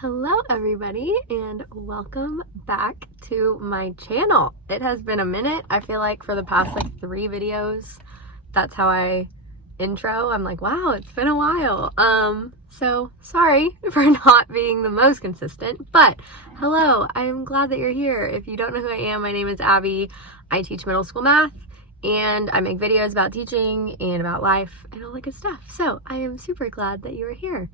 Hello everybody and welcome back to my channel. It has been a minute. I feel like for the past 3 videos, that's how I intro. I'm like, wow, it's been a while. So sorry for not being the most consistent, but hello, I'm glad that you're here. If you don't know who I am, my name is Abby. I teach middle school math and I make videos about teaching and about life and all that good stuff. So I am super glad that you are here.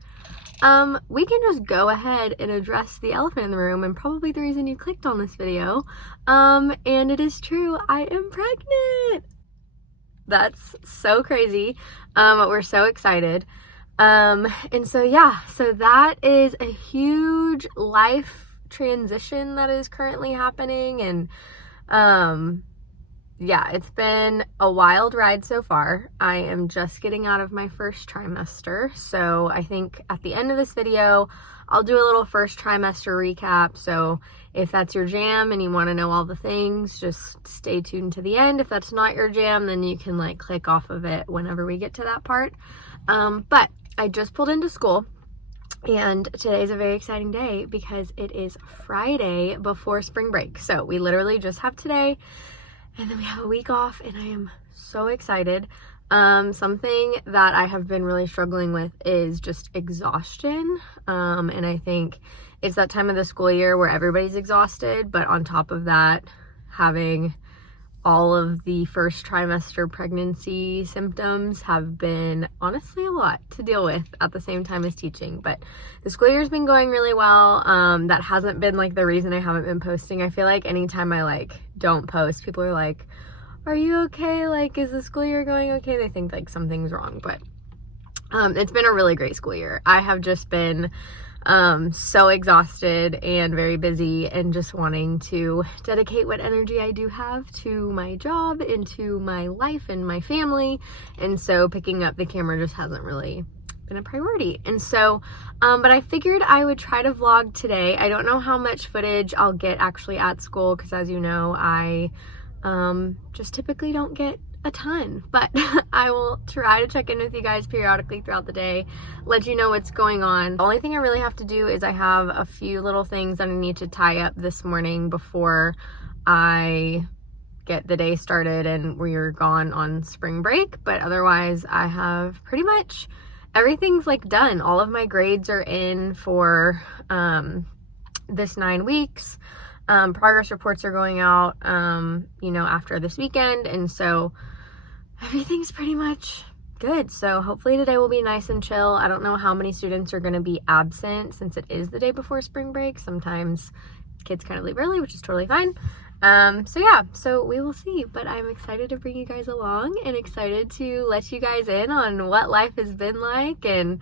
We can just go ahead and address the elephant in the room and probably the reason you clicked on this video. And it is true, I am pregnant. That's so crazy. We're so excited. And so yeah, so that is a huge life transition that is currently happening. And, yeah, it's been a wild ride so far. I am just getting out of my first trimester. So I think at the end of this video, I'll do a little first trimester recap. So if that's your jam and you want to know all the things, just stay tuned to the end. If that's not your jam, then you can click off of it whenever we get to that part. But I just pulled into school. And today's a very exciting day because it is Friday before spring break. So we literally just have today. And then we have a week off and I am so excited. Something that I have been really struggling with is just exhaustion. And I think it's that time of the school year where everybody's exhausted, but on top of that, having all of the first trimester pregnancy symptoms have been honestly a lot to deal with at the same time as teaching. But the school year's been going really well. That hasn't been the reason I haven't been posting. I feel like anytime I don't post, people are like, are you okay? Is the school year going okay? They think something's wrong, but it's been a really great school year. I have just been so exhausted and very busy and just wanting to dedicate what energy I do have to my job and to my life and my family. And so picking up the camera just hasn't really been a priority. And so, but I figured I would try to vlog today. I don't know how much footage I'll get actually at school because as you know, I just typically don't get a ton, but I will try to check in with you guys periodically throughout the day, let you know what's going on. The only thing I really have to do is I have a few little things that I need to tie up this morning before I get the day started and we're gone on spring break, but otherwise I have pretty much everything's done. All of my grades are in for this 9 weeks. Progress reports are going out, after this weekend. And so everything's pretty much good. So hopefully today will be nice and chill. I don't know how many students are going to be absent since it is the day before spring break. Sometimes kids kind of leave early, which is totally fine. So yeah, so we will see, but I'm excited to bring you guys along and excited to let you guys in on what life has been like and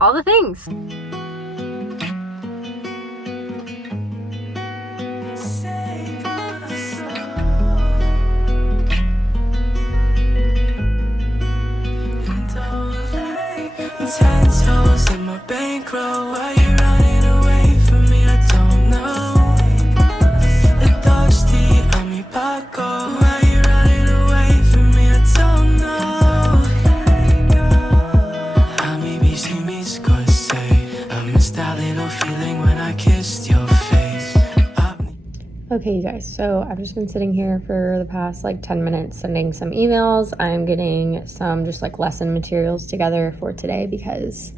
all the things. Ten toes in my bankroll. Why you running away from me? I don't know. The thirsty on me, Paco. Why you running away from me? I don't know. I maybe see me scorsese. I missed that little feeling when I kissed your face. Okay, you guys, so I've just been sitting here for the past 10 minutes sending some emails. I'm getting some just lesson materials together for today because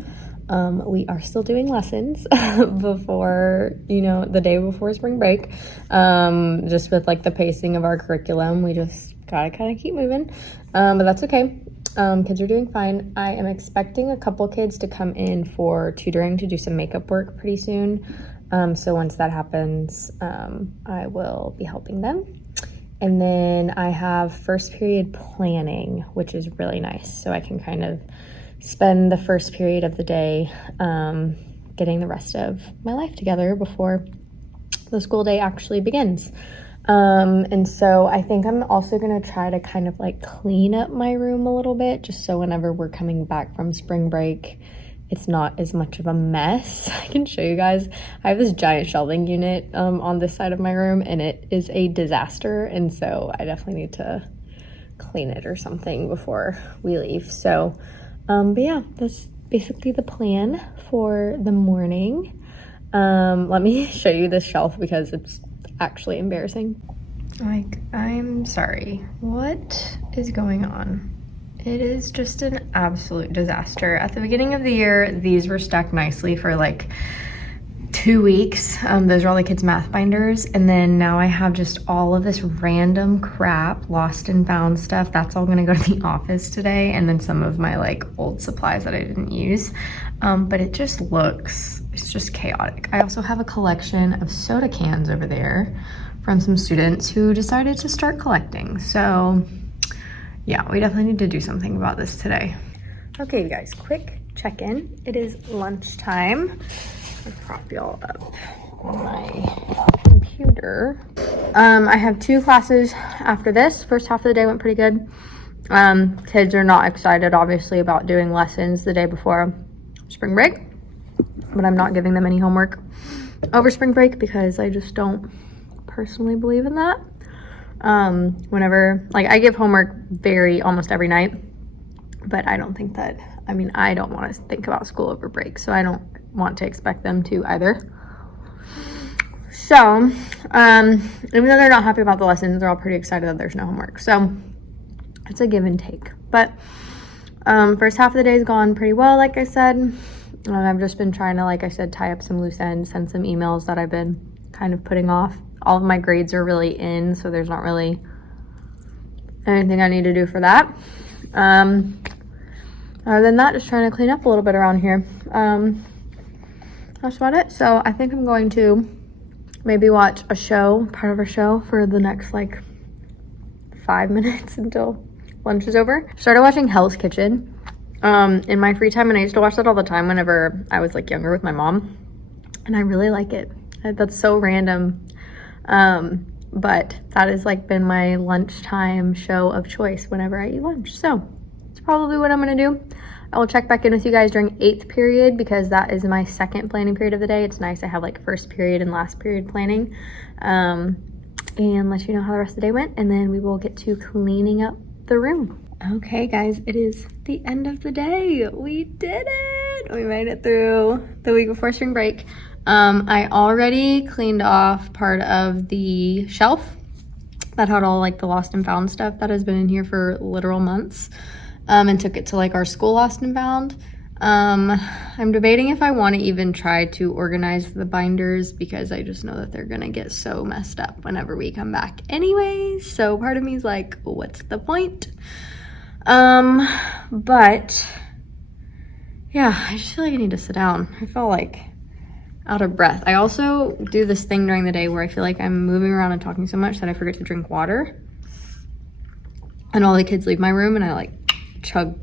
we are still doing lessons before, the day before spring break. Just with the pacing of our curriculum, we just gotta kind of keep moving, but that's okay. Kids are doing fine. I am expecting a couple kids to come in for tutoring to do some makeup work pretty soon. So once that happens, I will be helping them. And then I have first period planning, which is really nice. So I can kind of spend the first period of the day getting the rest of my life together before the school day actually begins. And so I think I'm also going to try to kind of clean up my room a little bit, just so whenever we're coming back from spring break, it's not as much of a mess. I can show you guys. I have this giant shelving unit on this side of my room and it is a disaster. And so I definitely need to clean it or something before we leave. So, but yeah, that's basically the plan for the morning. Let me show you this shelf because it's actually embarrassing. Like, I'm sorry. What is going on? It is just an absolute disaster. At the beginning of the year, these were stuck nicely for like 2 weeks. Those are all the kids' math binders. And then now I have just all of this random crap, lost and found stuff. That's all gonna go to the office today. And then some of my like old supplies that I didn't use. But it just looks, it's just chaotic. I also have a collection of soda cans over there from some students who decided to start collecting. So yeah, we definitely need to do something about this today. Okay, you guys, quick check-in. It is lunchtime. I'll prop y'all up on my computer. I have 2 classes after this. First half of the day went pretty good. Kids are not excited, obviously, about doing lessons the day before spring break, but I'm not giving them any homework over spring break because I just don't personally believe in that. Whenever, like, I give homework almost every night, but I don't think that, I mean, I don't want to think about school over break, so I don't want to expect them to either. So, even though they're not happy about the lessons, they're all pretty excited that there's no homework. So, it's a give and take. But, first half of the day has gone pretty well, like I said. I've just been trying to, like I said, tie up some loose ends, send some emails that I've been kind of putting off. All of my grades are really in, so there's not really anything I need to do for that. Other than that, just trying to clean up a little bit around here. That's about it. So I think I'm going to maybe watch a show, part of a show, for the next like 5 minutes until lunch is over. Started watching Hell's Kitchen in my free time, and I used to watch that all the time whenever I was like younger with my mom, and I really like it. That's so random, but that has like been my lunchtime show of choice whenever I eat lunch. So it's probably what I'm gonna do. I will check back in with you guys during 8th period because that is my second planning period of the day. It's nice I have like first period and last period planning, and let you know how the rest of the day went, and then we will get to cleaning up the room. Okay guys, it is the end of the day. We did it. We made it through the week before spring break. I already cleaned off part of the shelf that had all like the lost and found stuff that has been in here for literal months, and took it to like our school lost and found. I'm debating if I want to even try to organize the binders because I just know that they're gonna get so messed up whenever we come back anyway. So part of me is like, what's the point? But yeah, I just feel like I need to sit down. I felt like out of breath. I also do this thing during the day where I feel like I'm moving around and talking so much that I forget to drink water. And all the kids leave my room and I like chug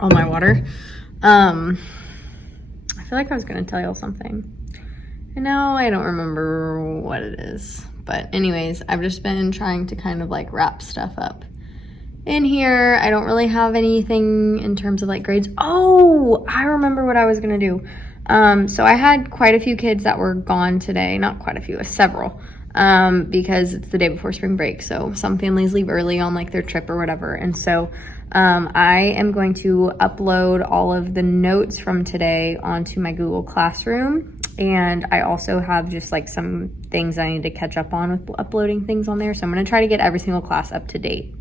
all my water. I feel like I was gonna tell y'all something, and now I don't remember what it is. But anyways, I've just been trying to kind of like wrap stuff up in here. I don't really have anything in terms of like grades. Oh, I remember what I was gonna do. So I had quite a few kids that were gone today. Not quite a few, several, because it's the day before spring break. So some families leave early on like their trip or whatever. And so I am going to upload all of the notes from today onto my Google Classroom. And I also have just like some things I need to catch up on with uploading things on there. So I'm going to try to get every single class up to date.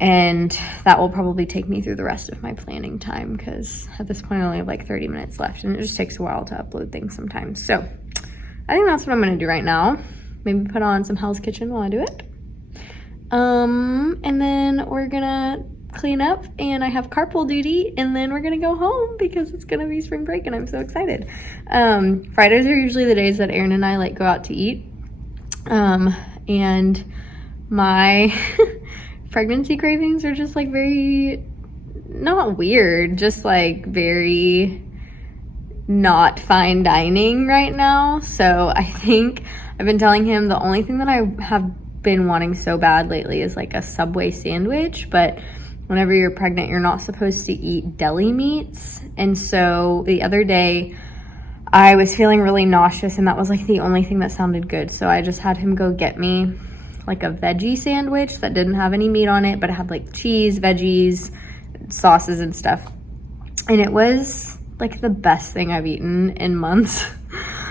And that will probably take me through the rest of my planning time because at this point I only have like 30 minutes left and it just takes a while to upload things sometimes. So I think that's what I'm going to do right now. Maybe put on some Hell's Kitchen while I do it. And then we're going to clean up and I have carpool duty and then we're going to go home because it's going to be spring break and I'm so excited. Fridays are usually the days that Aaron and I like go out to eat. And my pregnancy cravings are just like very, not weird, just like very not fine dining right now. So I think I've been telling him the only thing that I have been wanting so bad lately is like a Subway sandwich, but whenever you're pregnant, you're not supposed to eat deli meats. And so the other day I was feeling really nauseous and that was like the only thing that sounded good. So I just had him go get me like a veggie sandwich that didn't have any meat on it, but it had like cheese, veggies, sauces and stuff. And it was like the best thing I've eaten in months.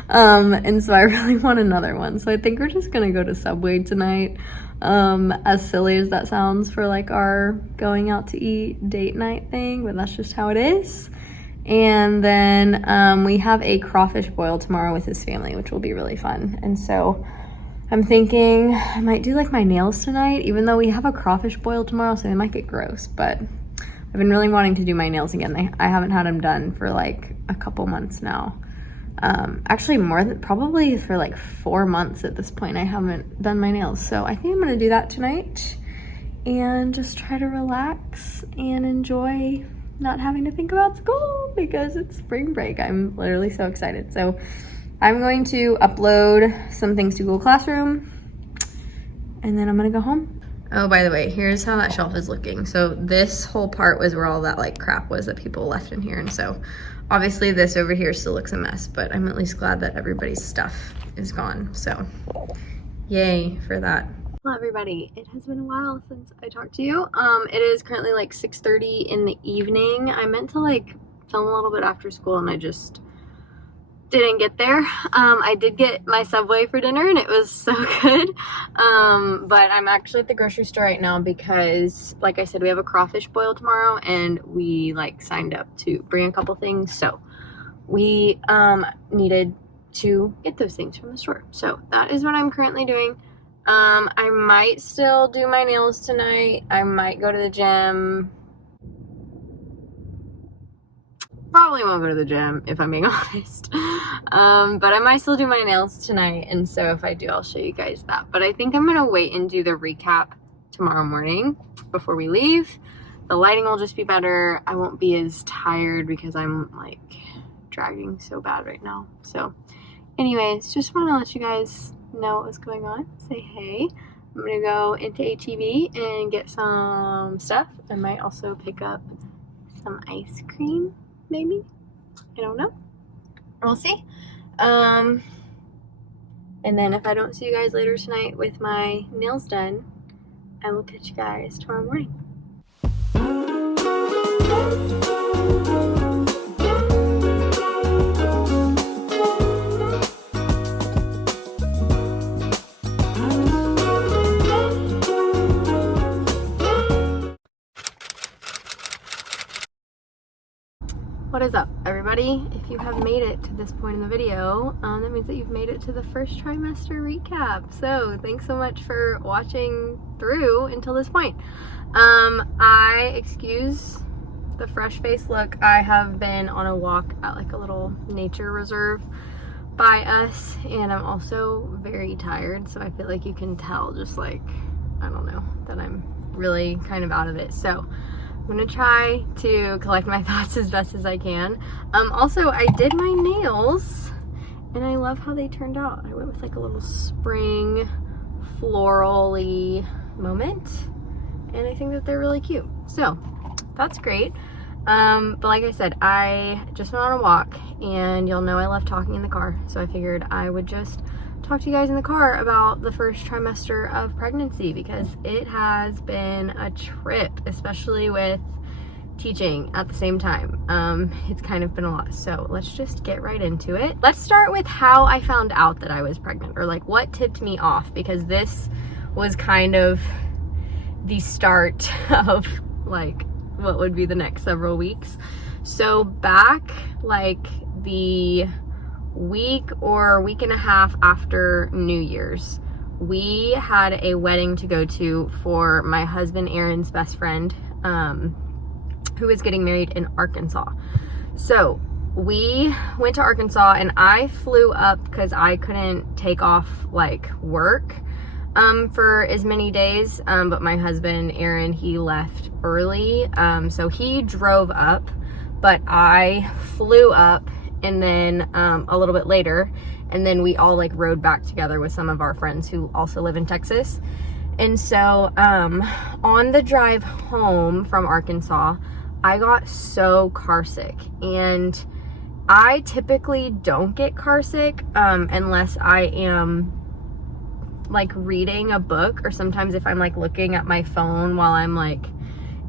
And so I really want another one. So I think we're just gonna go to Subway tonight. As silly as that sounds for like our going out to eat date night thing, but that's just how it is. And then we have a crawfish boil tomorrow with his family, which will be really fun. And so I'm thinking I might do like my nails tonight, even though we have a crawfish boil tomorrow, so they might get gross, but I've been really wanting to do my nails again. I haven't had them done for like a couple months now. Actually more than, probably for like 4 months at this point, I haven't done my nails. So I think I'm gonna do that tonight and just try to relax and enjoy not having to think about school because it's spring break. I'm literally so excited. So I'm going to upload some things to Google Classroom and then I'm gonna go home. Oh, by the way, here's how that shelf is looking. So this whole part was where all that like crap was that people left in here. And so obviously this over here still looks a mess, but I'm at least glad that everybody's stuff is gone. So yay for that. Well, everybody, it has been a while since I talked to you. It is currently like 6:30 in the evening. I meant to like film a little bit after school and I just didn't get there. I did get my Subway for dinner and it was so good. But I'm actually at the grocery store right now because, like I said, we have a crawfish boil tomorrow and we like signed up to bring a couple things. So we needed to get those things from the store. So that is what I'm currently doing. I might still do my nails tonight. I might go to the gym. Probably won't go to the gym if I'm being honest. But I might still do my nails tonight, and so if I do, I'll show you guys that. But I think I'm gonna wait and do the recap tomorrow morning before we leave. The lighting will just be better. I won't be as tired because I'm like dragging so bad right now. So anyways, just want to let you guys know what's going on. Say hey. I'm gonna go into HEB and get some stuff. I might also pick up some ice cream. Maybe, I don't know, we'll see. And then if I don't see you guys later tonight with my nails done, I will catch you guys tomorrow morning. What is up, everybody? If you have made it to this point in the video, that means that you've made it to the first trimester recap. So thanks so much for watching through until this point. I excuse the fresh face look. I have been on a walk at like a little nature reserve by us, and I'm also very tired, so I feel like you can tell just like, I don't know, that I'm really kind of out of it. So I'm gonna try to collect my thoughts as best as I can. Also, I did my nails and I love how they turned out. I went with like a little spring floral-y moment and I think that they're really cute. So that's great. But like I said, I just went on a walk and you'll know I love talking in the car. So I figured I would just talk to you guys in the car about the first trimester of pregnancy because it has been a trip, especially with teaching at the same time. It's kind of been a lot. So let's just get right into it. Let's start with how I found out that I was pregnant, or like what tipped me off, because this was kind of the start of like what would be the next several weeks. So back like the week or week and a half after New Year's, we had a wedding to go to for my husband Aaron's best friend, who was getting married in Arkansas. So we went to Arkansas and I flew up because I couldn't take off like work for as many days, but my husband Aaron, he left early, so he drove up, but I flew up and then a little bit later, and then we all like rode back together with some of our friends who also live in Texas. And so on the drive home from Arkansas, I got so car sick, and I typically don't get car sick unless I am like reading a book, or sometimes if I'm like looking at my phone while I'm like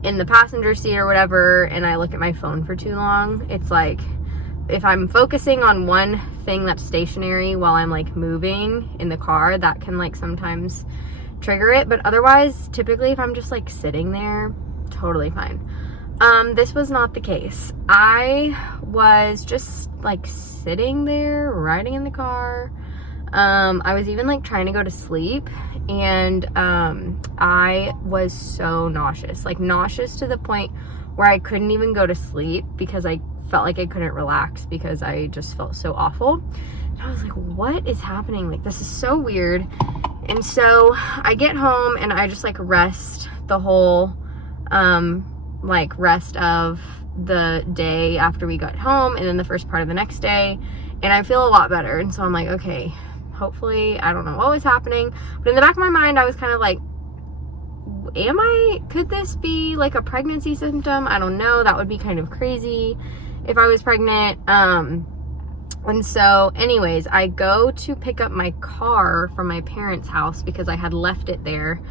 in the passenger seat or whatever and I look at my phone for too long, it's like if I'm focusing on one thing that's stationary while I'm like moving in the car, that can like sometimes trigger it. But otherwise, typically if I'm just like sitting there, totally fine. This was not the case. I was just like sitting there, riding in the car. I was even like trying to go to sleep, and I was so nauseous, like nauseous to the point where I couldn't even go to sleep because I felt like I couldn't relax because I just felt so awful. And I was like, what is happening? Like, this is so weird. And so I get home and I just like rest the whole like rest of the day after we got home, and then the first part of the next day, and I feel a lot better. And so I'm like, okay, hopefully, I don't know what was happening, but in the back of my mind I was kind of like, could this be like a pregnancy symptom? I don't know, that would be kind of crazy if I was pregnant. And so anyways, I go to pick up my car from my parents' house because I had left it there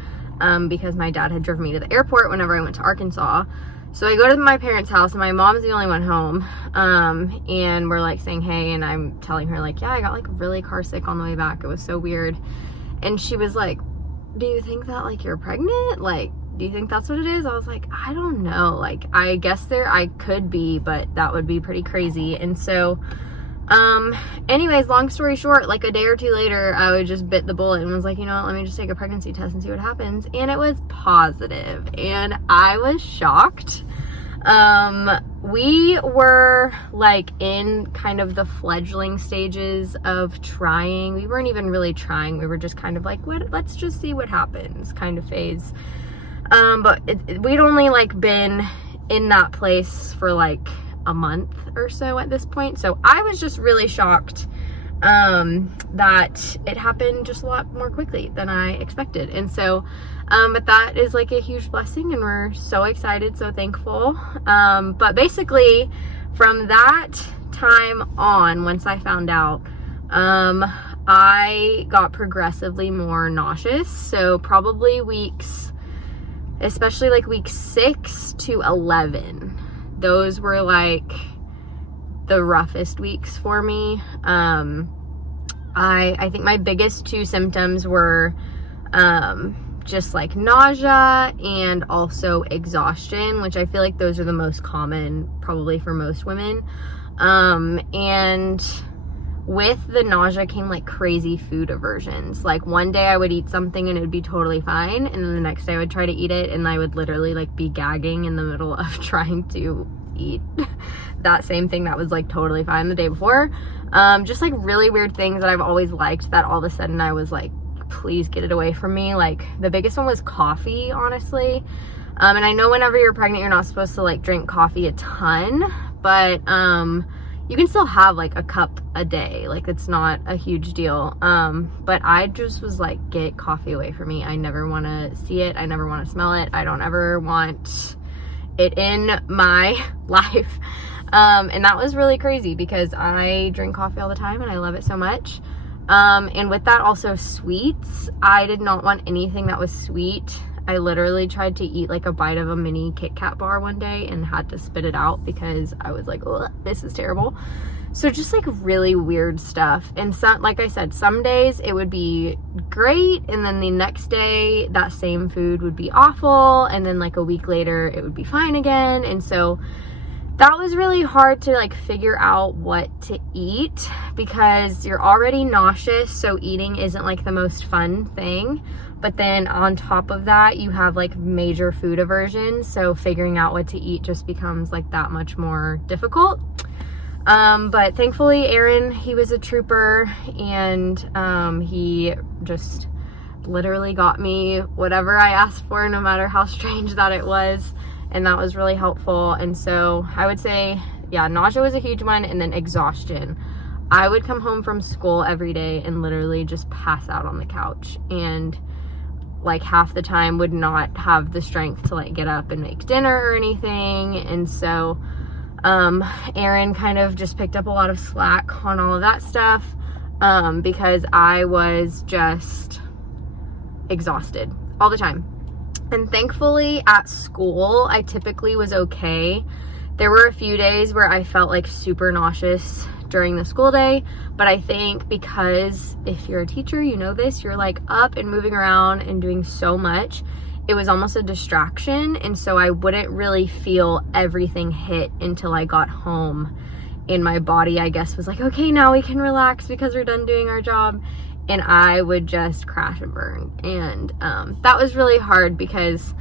because my dad had driven me to the airport whenever I went to Arkansas. So I go to my parents' house, and my mom's the only one home, and we're like saying hey, and I'm telling her like, yeah, I got like really car sick on the way back. It was so weird. And she was like, do you think that like you're pregnant? Like, do you think that's what it is? I was like, I don't know. Like, I guess I could be, but that would be pretty crazy. And so anyways, long story short, like a day or two later, I just bit the bullet and was like, you know what, let me just take a pregnancy test and see what happens. And it was positive, and I was shocked. We were like in kind of the fledgling stages of trying. We weren't even really trying. We were just kind of like, let's just see what happens kind of phase. But we'd only like been in that place for like a month or so at this point. So I was just really shocked that it happened just a lot more quickly than I expected. And so but that is like a huge blessing, and we're so excited, so thankful. But basically from that time on, once I found out, I got progressively more nauseous. So probably especially like week 6 to 11, those were like the roughest weeks for me. I think my biggest 2 symptoms were just like nausea and also exhaustion, which I feel like those are the most common probably for most women. And with the nausea came like crazy food aversions. Like one day I would eat something and it would be totally fine, and then the next day I would try to eat it and I would literally like be gagging in the middle of trying to eat that same thing that was like totally fine the day before. Just like really weird things that I've always liked that all of a sudden I was like, please get it away from me. Like the biggest one was coffee, honestly. And I know whenever you're pregnant you're not supposed to like drink coffee a ton, but you can still have like a cup a day. Like it's not a huge deal. But I just was like, get coffee away from me. I never want to see it. I never want to smell it. I don't ever want it in my life. And that was really crazy because I drink coffee all the time and I love it so much. And with that also sweets, I did not want anything that was sweet. I literally tried to eat like a bite of a mini Kit Kat bar one day and had to spit it out because I was like, ugh, this is terrible. So just like really weird stuff. And some, like I said, some days it would be great, and then the next day that same food would be awful, and then like a week later it would be fine again. And so that was really hard to like figure out what to eat because you're already nauseous, so eating isn't like the most fun thing. But then on top of that, you have like major food aversion, so figuring out what to eat just becomes like that much more difficult. But thankfully Aaron, he was a trooper, and he just literally got me whatever I asked for, no matter how strange that it was. And that was really helpful. And so I would say, yeah, nausea was a huge one, and then exhaustion. I would come home from school every day and literally just pass out on the couch, and like half the time would not have the strength to like get up and make dinner or anything. And so Aaron kind of just picked up a lot of slack on all of that stuff because I was just exhausted all the time. And thankfully at school I typically was okay. There were a few days where I felt like super nauseous during the school day, but I think because if you're a teacher, you know this, you're like up and moving around and doing so much, it was almost a distraction, and so I wouldn't really feel everything hit until I got home, and my body, I guess, was like, okay, now we can relax because we're done doing our job, and I would just crash and burn. And that was really hard because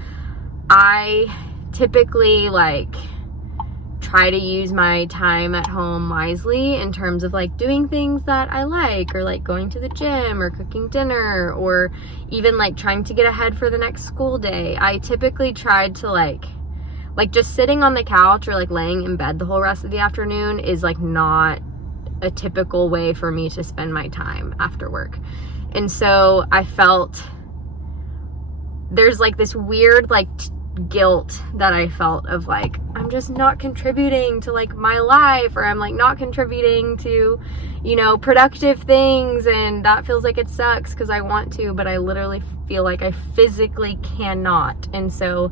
I typically like try to use my time at home wisely in terms of like doing things that I like, or like going to the gym or cooking dinner, or even like trying to get ahead for the next school day. I typically tried to like just sitting on the couch or like laying in bed the whole rest of the afternoon is like not a typical way for me to spend my time after work. And so I felt there's like this weird like guilt that I felt of like, I'm just not contributing to like my life, or I'm like not contributing to, you know, productive things, and that feels like it sucks because I want to, but I literally feel like I physically cannot. And so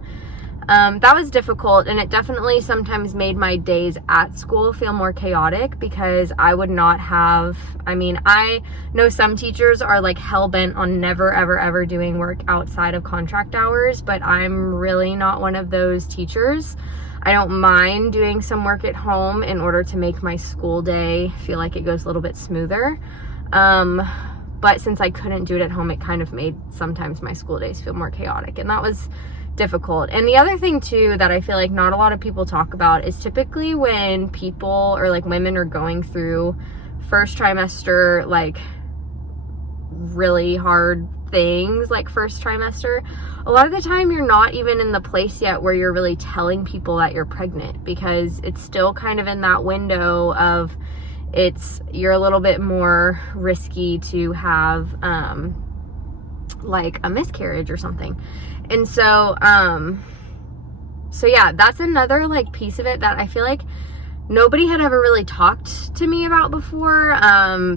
that was difficult, and it definitely sometimes made my days at school feel more chaotic because I would not have, I mean, I know some teachers are like hell-bent on never, ever, ever doing work outside of contract hours, but I'm really not one of those teachers. I don't mind doing some work at home in order to make my school day feel like it goes a little bit smoother. But since I couldn't do it at home, it kind of made sometimes my school days feel more chaotic, and that was difficult. And the other thing too that I feel like not a lot of people talk about is typically when people or like women are going through first trimester, like really hard things like first trimester, a lot of the time you're not even in the place yet where you're really telling people that you're pregnant, because it's still kind of in that window of you're a little bit more risky to have like a miscarriage or something. And so yeah, that's another like piece of it that I feel like nobody had ever really talked to me about before.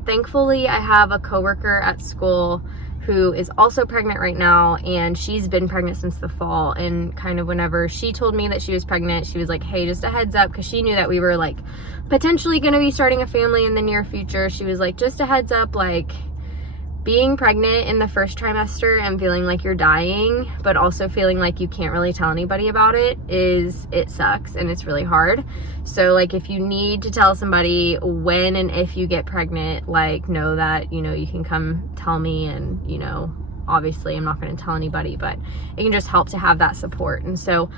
Thankfully, I have a coworker at school who is also pregnant right now, and she's been pregnant since the fall. And kind of whenever she told me that she was pregnant, she was like, hey, just a heads up, because she knew that we were like potentially going to be starting a family in the near future. She was like, just a heads up, like being pregnant in the first trimester and feeling like you're dying, but also feeling like you can't really tell anybody about it, it sucks and it's really hard. So like if you need to tell somebody when and if you get pregnant, like know that, you know, you can come tell me, and, you know, obviously I'm not going to tell anybody, but it can just help to have that support. And so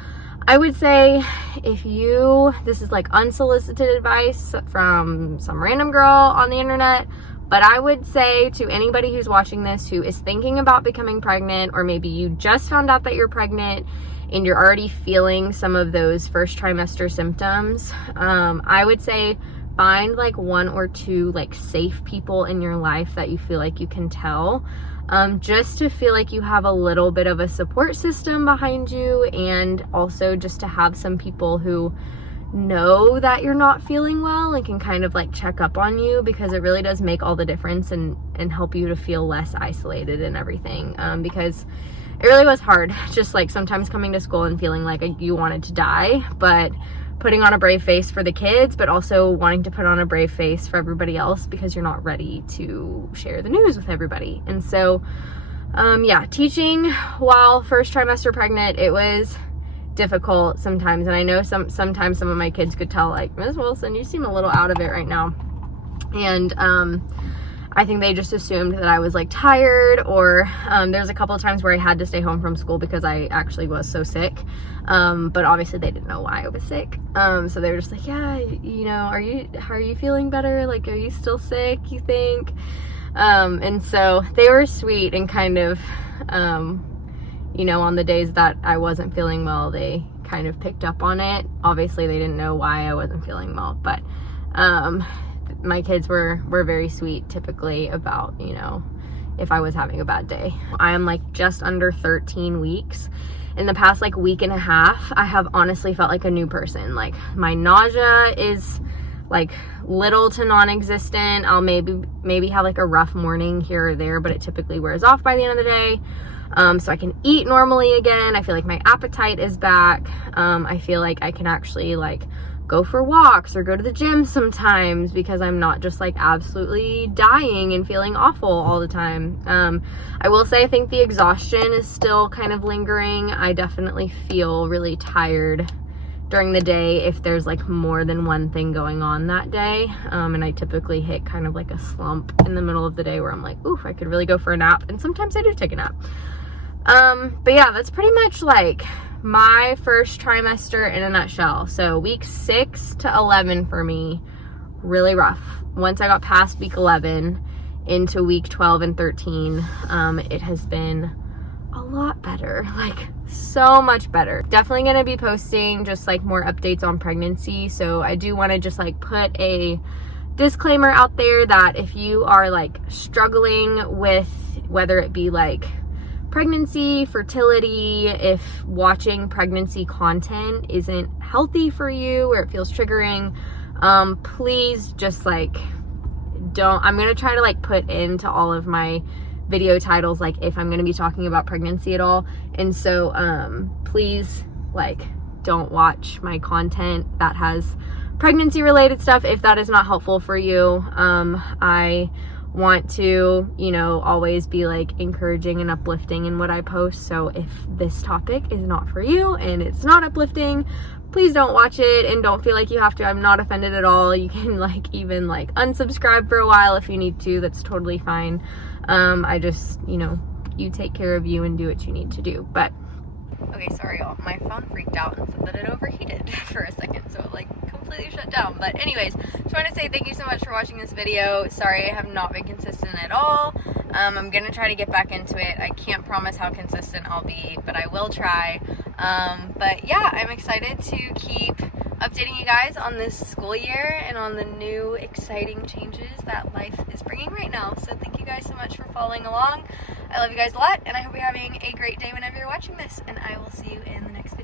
I would say this is like unsolicited advice from some random girl on the internet, but I would say to anybody who's watching this who is thinking about becoming pregnant, or maybe you just found out that you're pregnant and you're already feeling some of those first trimester symptoms, I would say find like one or two like safe people in your life that you feel like you can tell, just to feel like you have a little bit of a support system behind you, and also just to have some people who know that you're not feeling well and can kind of like check up on you, because it really does make all the difference and help you to feel less isolated and everything, because it really was hard just like sometimes coming to school and feeling like you wanted to die, but putting on a brave face for the kids, but also wanting to put on a brave face for everybody else because you're not ready to share the news with everybody. And so yeah, teaching while first trimester pregnant, it was difficult sometimes, and I know sometimes some of my kids could tell, like, Ms. Wilson, you seem a little out of it right now, and I think they just assumed that I was like tired, or there's a couple of times where I had to stay home from school because I actually was so sick, but obviously they didn't know why I was sick, so they were just like, yeah, you know, are you feeling better, like, are you still sick, you think? And so they were sweet and kind of you know, on the days that I wasn't feeling well, they kind of picked up on it. Obviously, they didn't know why I wasn't feeling well, but my kids were very sweet typically about, you know, if I was having a bad day. I am like just under 13 weeks. In the past like week and a half, I have honestly felt like a new person. Like my nausea is like little to non-existent. I'll maybe have like a rough morning here or there, but it typically wears off by the end of the day. So I can eat normally again. I feel like my appetite is back. I feel like I can actually like go for walks or go to the gym sometimes because I'm not just like absolutely dying and feeling awful all the time. I will say I think the exhaustion is still kind of lingering. I definitely feel really tired during the day if there's like more than one thing going on that day. And I typically hit kind of like a slump in the middle of the day where I'm like, oof, I could really go for a nap. And sometimes I do take a nap. But yeah, that's pretty much like my first trimester in a nutshell. So week 6 to 11 for me, really rough. Once I got past week 11 into week 12 and 13, it has been a lot better, like so much better. Definitely gonna be posting just like more updates on pregnancy. So I do want to just like put a disclaimer out there that if you are like struggling with whether it be like pregnancy, fertility, if watching pregnancy content isn't healthy for you or it feels triggering, please just like don't. I'm gonna try to like put into all of my video titles like if I'm going to be talking about pregnancy at all, and so please like don't watch my content that has pregnancy related stuff if that is not helpful for you. I want to, you know, always be like encouraging and uplifting in what I post, so if this topic is not for you and it's not uplifting, please don't watch it and don't feel like you have to. I'm not offended at all. You can like even like unsubscribe for a while if you need to. That's totally fine. I just, you know, you take care of you and do what you need to do. But okay, sorry y'all, my phone freaked out and said that it overheated for a second, so it like completely shut down. But anyways, just want to say thank you so much for watching this video. Sorry I have not been consistent at all. I'm gonna try to get back into it. I can't promise how consistent I'll be, but I will try. But yeah, I'm excited to keep updating you guys on this school year and on the new exciting changes that life is bringing right now. So thank you guys so much for following along. I love you guys a lot, and I hope you're having a great day whenever you're watching this, and I will see you in the next video.